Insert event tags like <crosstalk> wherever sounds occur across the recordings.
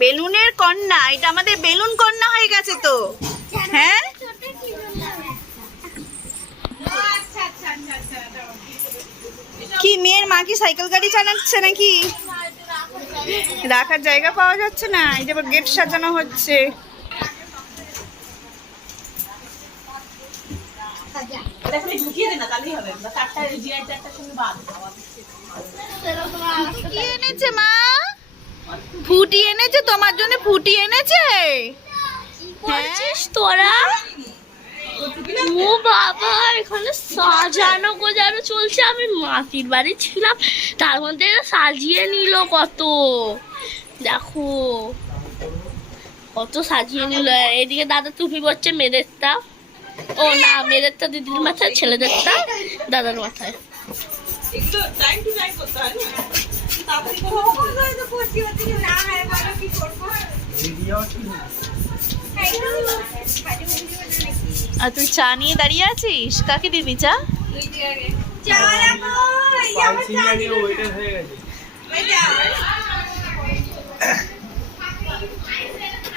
বেলুনের কন্যা এটা আমাদের বেলুন কন্যা হয়ে গেছে তো। হ্যাঁ? কি মেয়ের মা কি সাইকেল গাড়ি চালাচ্ছে নাকি? রাখার জায়গা পাওয়া যাচ্ছে না এই যে গেট সাজানো হচ্ছে। এনেছে মা? ফুটি এনেছে? তোমার জন্য ফুটি এনেছে? করছিস তোরা? ও বাবা এখানে সাজানো গোজানো চলছে। আমি মাটির বাড়ি ছিলাম তার মধ্যে সাজিয়ে নিল কত। দেখো কত সাজিয়ে নিল। এদিকে দাদা টুপি পড়ছে মেয়েদেরটা ও না মেয়েদেরটা দিদির মাথায় ছেলেদেরটা দাদার মাথায়। একটু টাইম টু টাইম করতে হয়। আর তুই চা নিয়ে দাঁড়িয়ে আছিস? কাকে দিবি চা?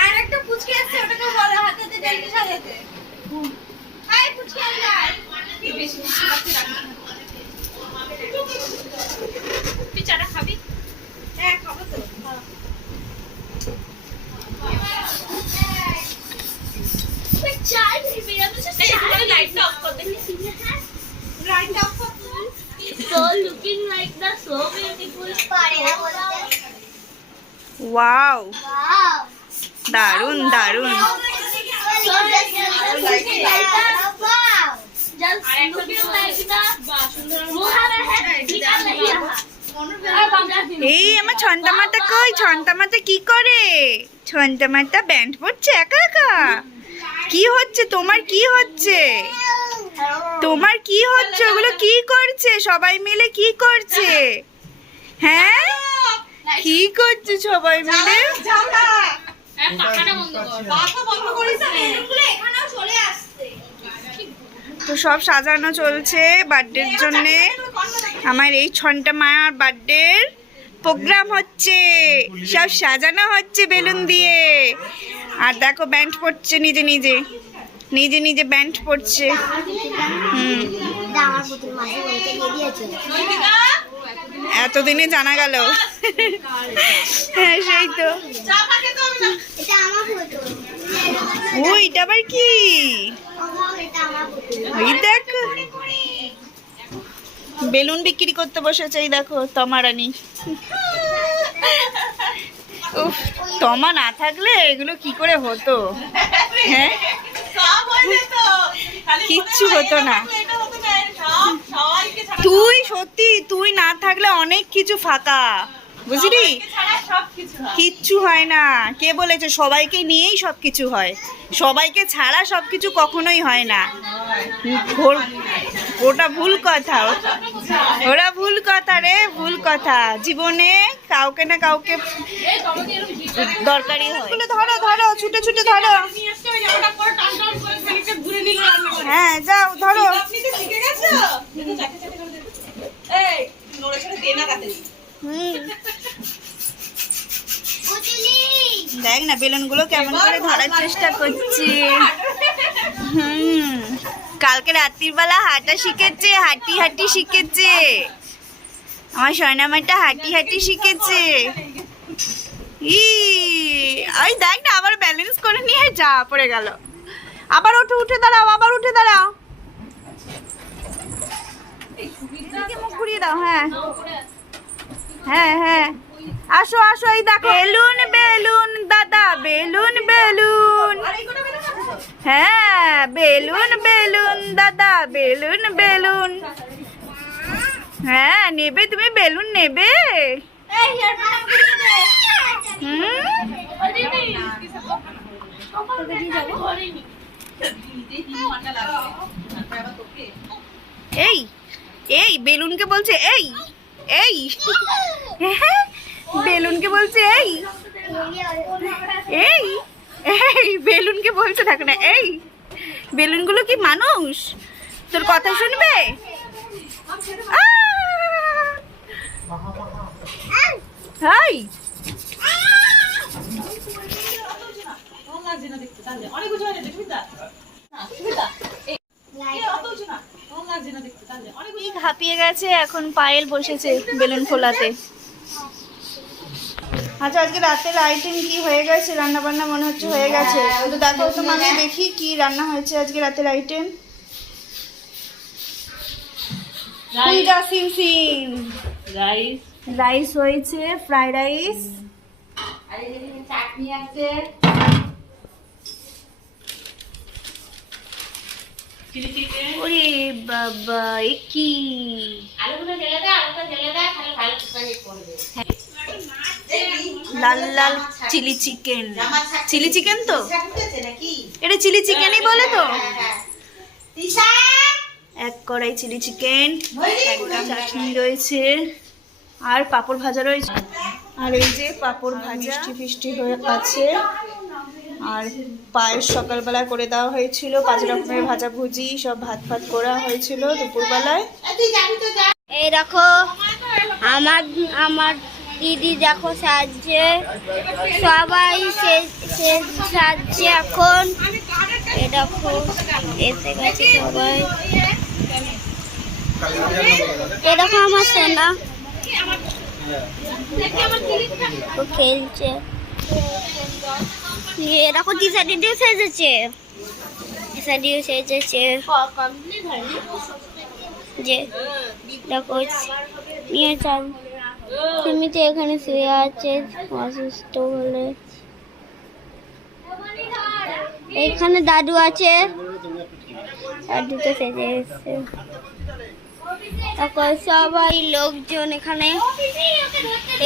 আর একটা পুচকে আছে ওটাকে বলো হাতে দিয়ে সাজাতে। আই পুচকে আয় বেশি বেশি রাখতে রাখি তুই চাটা খাবি হ্যাঁ খাব তো লাইটটা অফ করে দে লাইটটা অফ কর So looking like the so beautiful wow দারুণ দারুণ এই আমার ছন্তা মাতা কই? ছন্তা মাতা কি করে? ছন্তা মাতা ব্যান্ড পড়ছে একা একা? কি হচ্ছে? তোমার কি হচ্ছে? তোমার কি হচ্ছে? ওগুলো কি করছে? সবাই মিলে কি করছে? হ্যাঁ? কি করছে সবাই মিলে? পাখা বন্ধ করিস না। বেলুনগুলো এখানেও চলে আসছে। তো সব সাজানো চলছে বার্থডের জন্যে। আমার এই ছনটা মায়ার বার্থডের প্রোগ্রাম হচ্ছে। সব সাজানো হচ্ছে বেলুন দিয়ে। আর দেখো ব্যান্ড পড়ছে নিজে নিজে। নিজে নিজে ব্যান্ড পড়ছে হুম। এতদিনে জানা গেল। হ্যাঁ সেই তো। আবার কি? ওই দেখো। বেলুন বিক্রি করতে বসেছে, এই দেখো, তমারানি। উফ, তমা না থাকলে এগুলো কি করে হতো? হ্যাঁ? কিচ্ছু হতো না। তুই সত্যি, তুই না থাকলে অনেক কিছু ফাঁকা। বুঝলি। কিচ্ছু হয় না। কে বলেছে? সবাইকে নিয়েই সব কিছু হয়। সবাইকে ছাড়া সব কিছু কখনোই হয় না। ওটা ভুল কথা। <laughs> ওরা ভুল কথা রে ভুল কথা জীবনে কাউকে না কাউকে দরকারি হয় ধরো ধরো ছুটে ছুটে ধরো। হ্যাঁ যাও ধরো আপনি তো শিখে গেছো? দেখো, না তাড়াতাড়ি। হুম পুতুলি দেখ না বেলুনগুলো কেমন করে ধরার চেষ্টা করছি হুম কালকে রাত্রির বেলা হাঁটা শিখেছে, হাঁটি হাঁটি শিখেছে। আমার সোনামাটা হাঁটি হাঁটি শিখেছে। ই ওই দেখ না, আবার ব্যালেন্স করে নিয়ে যা, পড়ে গেল। আবার উঠে উঠে দাঁড়াও, আবার উঠে দাঁড়াও। দাও হ্যাঁ। হ্যাঁ হ্যাঁ। আসো আসো, এই দেখো। বেলুন বেলুন, দাদা, বেলুন বেলুন। হ্যাঁ বেলুন বেলুন দাদা বেলুন বেলুন। হ্যাঁ নেবে তুমি বেলুন নেবে? এই। এই বেলুনকে বলছে এই এই। <laughs> হ্যাঁ, বেলুনকে বলছে এই। বেলুনকে বলছে থাক না। এই, বেলুনগুলো কি মানুষ? তোর কথা শুনবে! হাই হাঁপিয়ে গেছে, এখন পায়েল বসেছে বেলুন ফোলাতে। আচ্ছা আজকে রাতের আইটেম কি হয়ে গেছে? রান্না বান্না মনে হচ্ছে হয়ে গেছে। তো দেখো তো মানে দেখি কি রান্না হয়েছে আজকে রাতের আইটেম সিম সিম। রাইস রাইস হয়েছে ফ্রাইড রাইস চিলি চিকেন ওরে বাবা এ কি? লাল লাল চিলি চিকেন। চিলি চিকেন তো? এটা চিলি চিকেনই বলে তো। এক কড়াই চিলি চিকেন চাটনি রয়েছে আর পাঁপড় ভাজা রয়েছে। আর এই যে পাঁপড় ভাজা মিষ্টি ফিষ্টি হয়ে আছে। আর পায়েস সকালবেলা করে দেওয়া হয়েছিল পাঁচ রকমের ভাজা ভুজি সব ভাত ভাত করা হয়েছিল দুপুরবেলায়। এই দেখো আমার আমার দিদি দেখো সাজছে। সবাই সাজছে এখন। এ দেখো, এসে গেছে সবাই। এ দেখো আমার সেনা ও খেলছে। এ দেখো দিশা দিদিও সেজেছে। দিশা দিদিও সেজেছে। যে দেখো, নিয়ে চান সিমিতে এখানে শুয়ে আছে, অসুস্থ বলে। এখানে দাদু আছে। দাদু তো সেজে এসছে। তারপর সবাই লোকজন এখানে।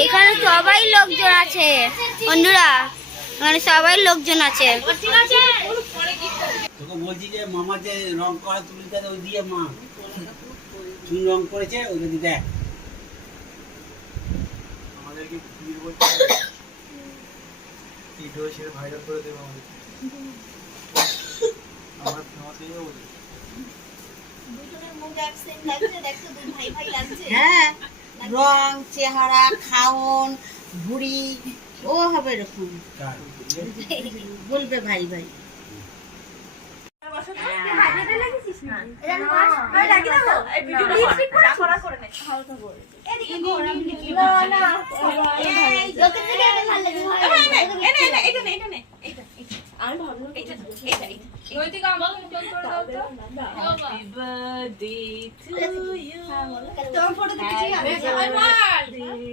এখানে সবাই লোকজন আছে। বন্ধুরা, এখানে সবাই লোকজন আছে। তোকে বলছি যে মামা যে রং করা ওই দিয়ে মা রং করেছে দেখ। আমাদেরকে ভিড় বলতে ভিডিও সেটা ভাইরাল করে দেবো আমাদের আমরা হয়ে বলে। হ্যাঁ রং চেহারা খাওন ভুড়ি ও হবে এরকম বলবে ভাই ভাই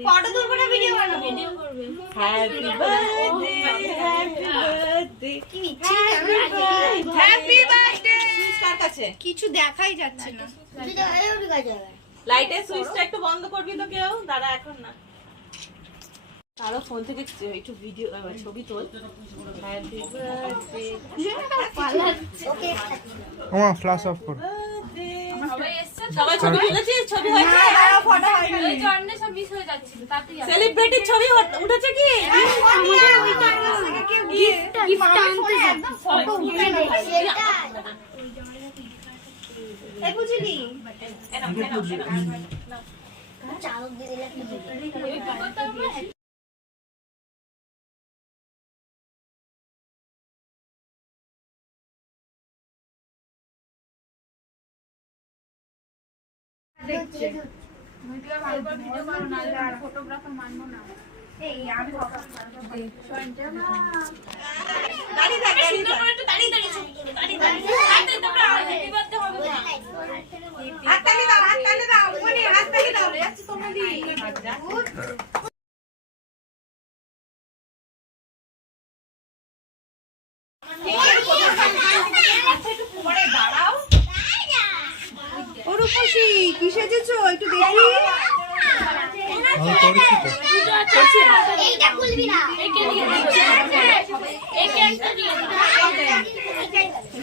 ফটো তুলবো না ভিডিও বানাবো happy birthday happy birthday happy birthday কিছু। দেখাই যাচ্ছে না লাইটের সুইচটা একটু বন্ধ করবি তো কেউ? দাঁড়া এখন না। কারও ফোন থেকে একটু ভিডিও ছবি তোল। ওমা ফ্ল্যাশ অফ করো। সবাই ছবি তুলেছিস? ছবি হয়েছে? সেলিব্রিটির ছবি হত- উঠেছে কি দাঁড়িয়ে থাক দাঁড়িয়ে থাক হাততালি দাও হাততালি দাও মনি হাততালি দাও যাচ্ছি তোমাদি দাঁড়াও। ও রূপসী কি সেজেছো? একটু দেখি আমি করেছি তো এইটা খুলবি না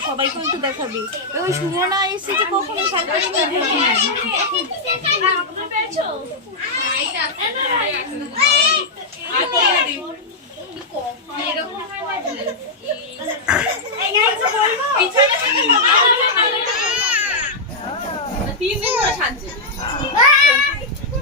সবাইকে একটু দেখাবি ওই সুমনা এসেছে কখনো সাইকেলে তিন দিন ধরে সাজছে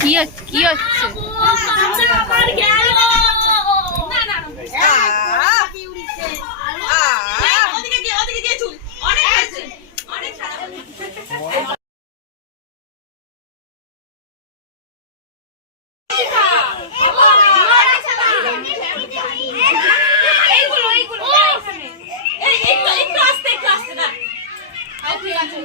কি কি ঠিক আছে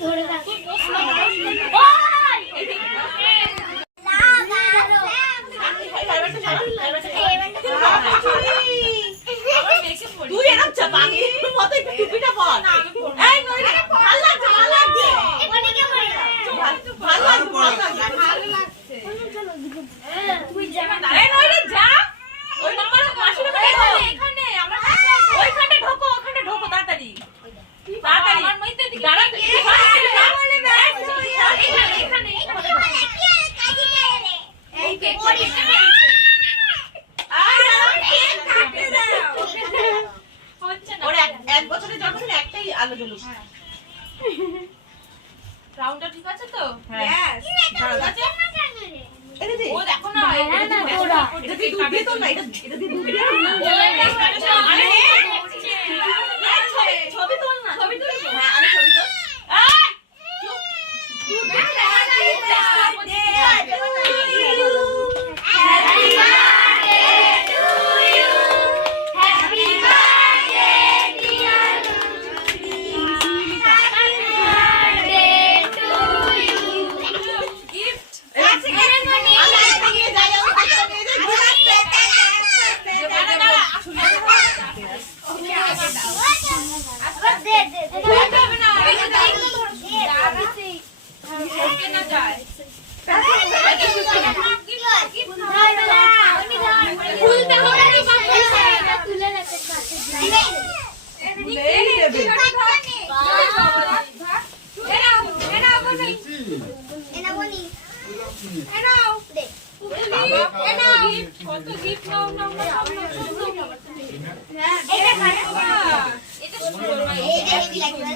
ধরে রাখো। like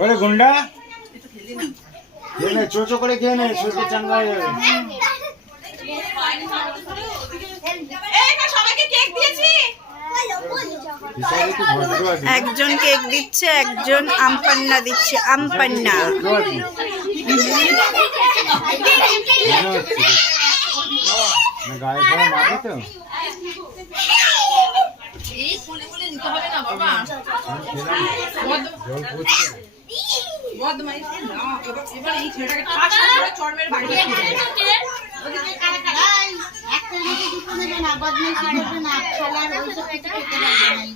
ওরে গুন্ডা খেয়ে নে চো চো করে খেয়ে নে শরীরটা চাঙ্গা হয়ে একজন কেক দিচ্ছে একজন আমপান্না দিচ্ছে আমপান্না গায়ে ঘরে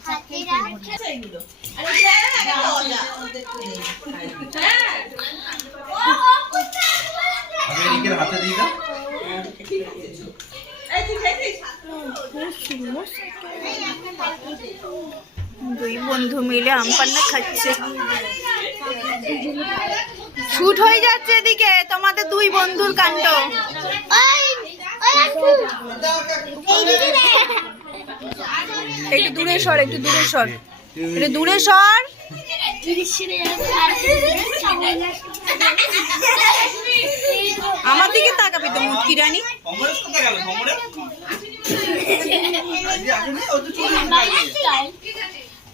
চারটেই করব না। হাতে দিয়ে দাও। দুই বন্ধু মিলে আম পান্না খাচ্ছে। শুট হয়ে যাচ্ছে এদিকে তোমাদের দুই বন্ধুর কাণ্ড। একটু দূরে সর একটু দূরে সর। একটু দূরে সর। আমার দিকে তাকাবি তো মুটকি রানী। কোথায় গেল? <laughs>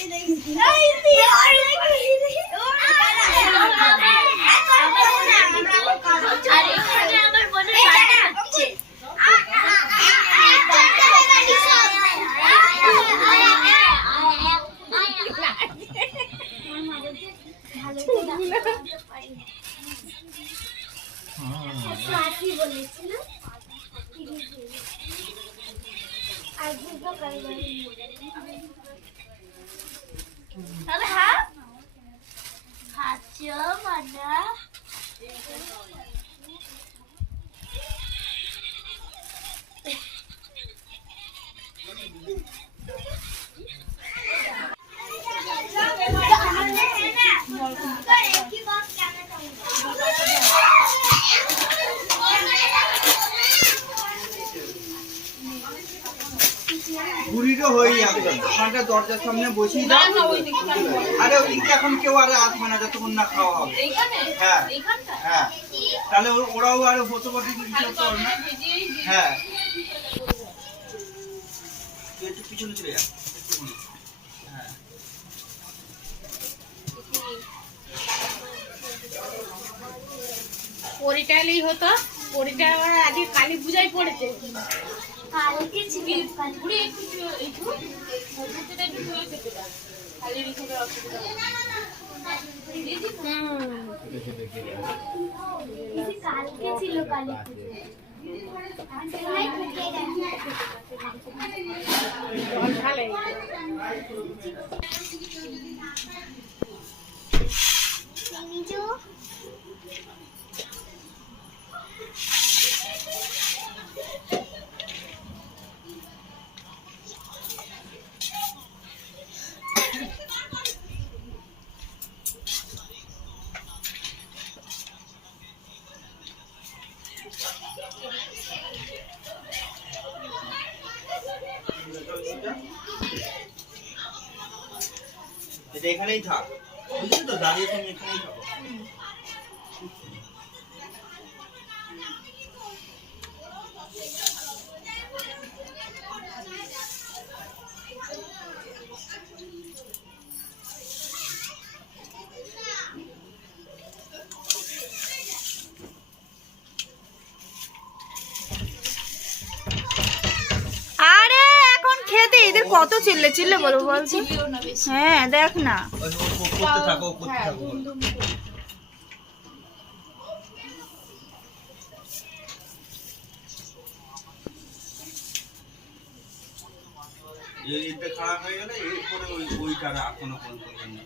খাবে একটা birthday. আর এখানে আমার বোনের birthday হচ্ছে। তাহলে হ্যাঁ খাচ্ছ মানা বুড়িটা হয়ে যাবে ওখানটা দরজার সামনে বসিয়ে দাও। আরে ওই দিকটা এখন কেউ আর আসবে না যতক্ষণ না খাওয়া হবে। হ্যাঁ হ্যাঁ। তাহলে ওরাও আর হতে পারতে কিছু করতে পারবে না হ্যাঁ। তুই একটু পিছনে চলে যা। হ্যাঁ পরিটা এলেই হতো পরিটা আগে কালী পূজায় পড়েছে। কালকে ছিল পুরো একটু একটু মধ্যে একটু ধুয়ে খেতে দাও খালি রেখে দেওয়া অসুবিধা কালকে ছিল কালী পুজো। এখানেই থাক। বুঝলি তো? দাঁড়িয়ে তুমি এখানেই থাকো। কত চিল্লে চিল্লে বলব বলছি হ্যাঁ দেখ না। খারাপ হয়ে গেলে এরপরে ওই ওইটা আর কোনো ফোন করবেন না।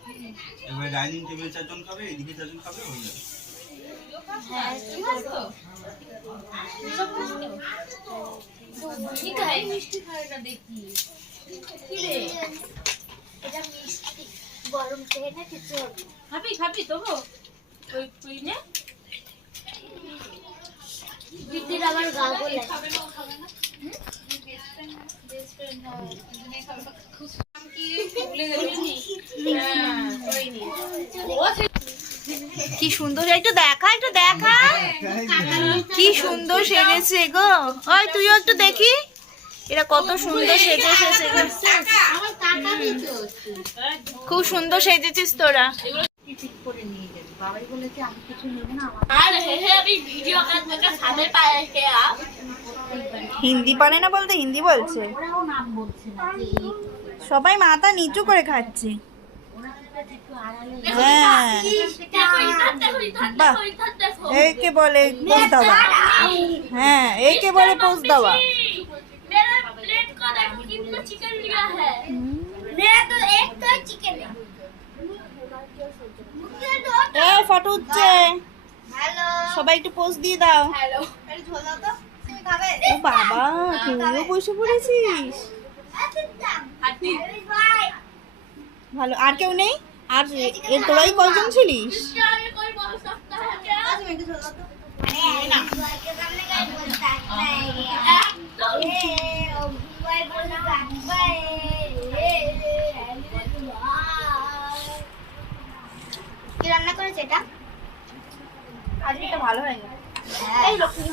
এবার ডাইনিং টেবিল চারজন খাবে এদিকে চারজন খাবে হয়ে যাবে ঠিক আছে মিষ্টি। খাওয়াটা দেখি। এটা মিষ্টি গরম থেকে না কিছু হবে খাবি খাবি তবু ওই তুই নে। দিদির আবার গা গোলায় কি সুন্দর একটু দেখা একটু দেখা। কি সুন্দর সেজেছে গো। ওই তুইও একটু দেখি। এরা কত সুন্দর সেজে এসেছে। খুব সুন্দর সেজেছিস তোরা। হিন্দি পারে না বলতে হিন্দি বলছে? সবাই মাথা নিচু করে খাচ্ছে। হ্যাঁ। একে বলে পোষ দেওয়া? হ্যাঁ একে বলে পোষ দেওয়া? देखो कितना चिकन लिया है मेरा तो एक तो चिकन है এ ফটো উঠছে সবাই একটু পোজ দিয়ে দাও ও বাবা তুইও বসে পড়েছিস ভালো আর কেউ নেই আর এ তোরাই কজন ছিলিস করেছে এটা? আজকে ভালো হয়নি। এই লক্ষ্মী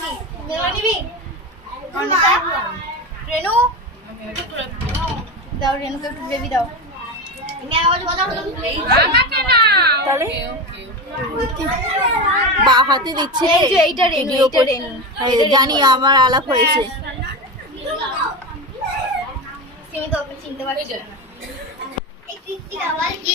মেলা নিবি? রেনু? দাও রেনুকে একটু বেবি দাও। তাহলে? বা হাতে দিচ্ছি এই যে এইটা রেনু ভিডিও রেনু। জানি আমার আলাপ হয়েছে। চিনতে পারছ